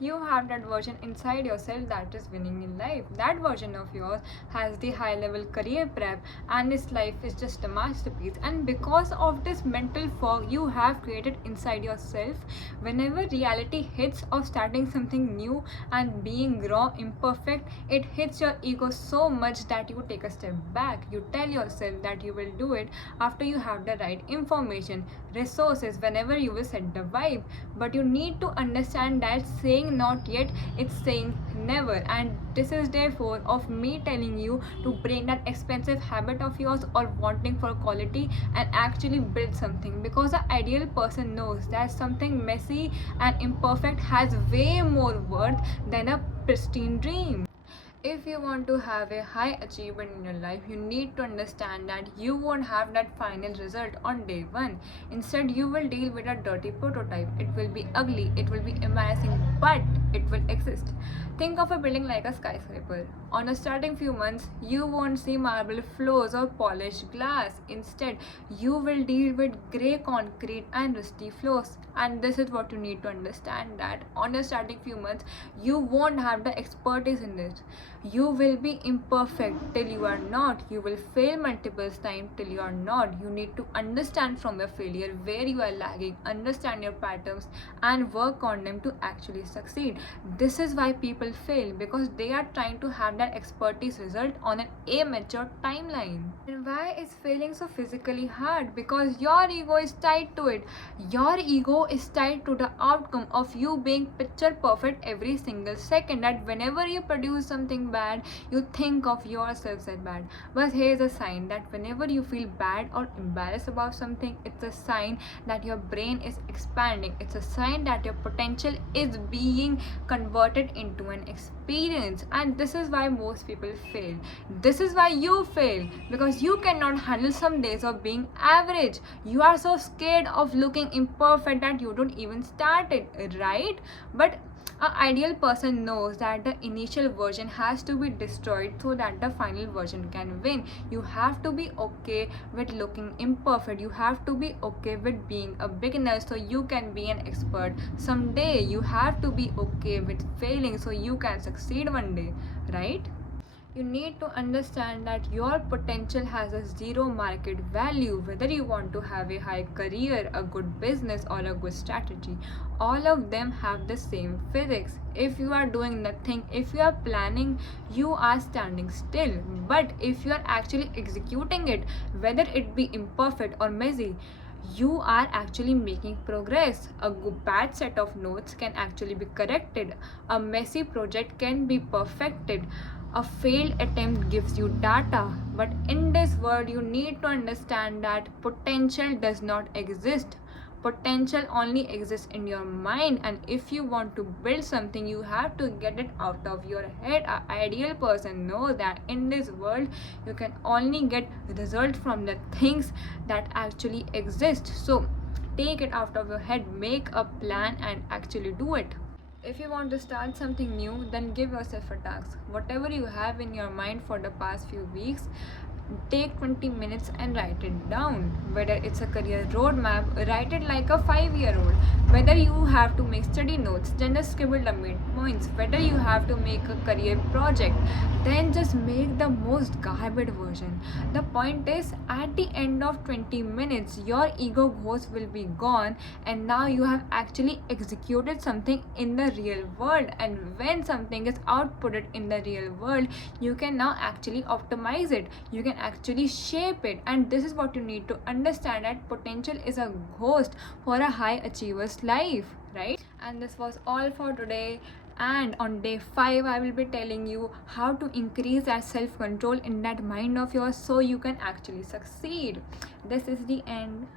You have that version inside yourself that is winning in life. That version of yours has the high level career prep and its life is just a masterpiece. And because of this mental fog you have created inside yourself, whenever reality hits of starting something new and being raw, imperfect, it hits your ego so much that you take a step back. You tell yourself that you will do it after you have the right information, resources, whenever you will set the vibe. But you need to understand that saying not yet, it's saying never. And this is therefore of me telling you to break that expensive habit of yours or wanting for quality and actually build something, because the ideal person knows that something messy and imperfect has way more worth than a pristine dream. If you want to have a high achievement in your life, you need to understand that you won't have that final result on day one. Instead, you will deal with a dirty prototype. It will be ugly, it will be embarrassing, but it will exist. Think of a building like a skyscraper. On the starting few months, you won't see marble floors or polished glass. Instead, you will deal with grey concrete and rusty floors. And this is what you need to understand, that on the starting few months, you won't have the expertise in this. You will be imperfect till you are not. You will fail multiple times till you are not. You need to understand from your failure where you are lagging, understand your patterns, and work on them to actually succeed. This is why people fail, because they are trying to have that expertise result on an immature timeline. And why is failing so physically hard? Because your ego is tied to it. Your ego is tied to the outcome of you being picture perfect every single second. That whenever you produce something bad, you think of yourself as bad. But here's a sign that whenever you feel bad or embarrassed about something, it's a sign that your brain is expanding. It's a sign that your potential is being converted into an experience. And this is why most people fail. This is why you fail, because you cannot handle some days of being average. You are so scared of looking imperfect that you don't even start it, right? But an ideal person knows that the initial version has to be destroyed so that the final version can win. You have to be okay with looking imperfect. You have to be okay with being a beginner so you can be an expert someday. You have to be okay with failing so you can succeed one day, right? You need to understand that your potential has a zero market value. Whether you want to have a high career, a good business, or a good strategy, all of them have the same physics. If you are doing nothing, if you are planning, you are standing still. But if you are actually executing it, whether it be imperfect or messy, you are actually making progress. A bad set of notes can actually be corrected. A messy project can be perfected. A failed attempt gives you data. But in this world, you need to understand that potential does not exist. Potential only exists in your mind, and if you want to build something, you have to get it out of your head. An ideal person knows that in this world, you can only get results from the things that actually exist. So take it out of your head, make a plan, and actually do it. If you want to start something new, then give yourself a task. Whatever you have in your mind for the past few weeks, take 20 minutes and write it down. Whether it's a career roadmap, write it like a 5-year-old. Whether you have to make study notes, then just scribble the main points. Whether you have to make a career project, then just make the most garbage version. The point is, at the end of 20 minutes, your ego ghost will be gone, and now you have actually executed something in the real world. And when something is outputted in the real world, you can now actually optimize it. You can actually shape it. And this is what you need to understand, that potential is a ghost for a high achiever's life, right? And this was all for today. And on day 5, I will be telling you how to increase that self-control in that mind of yours so you can actually succeed. This is the end.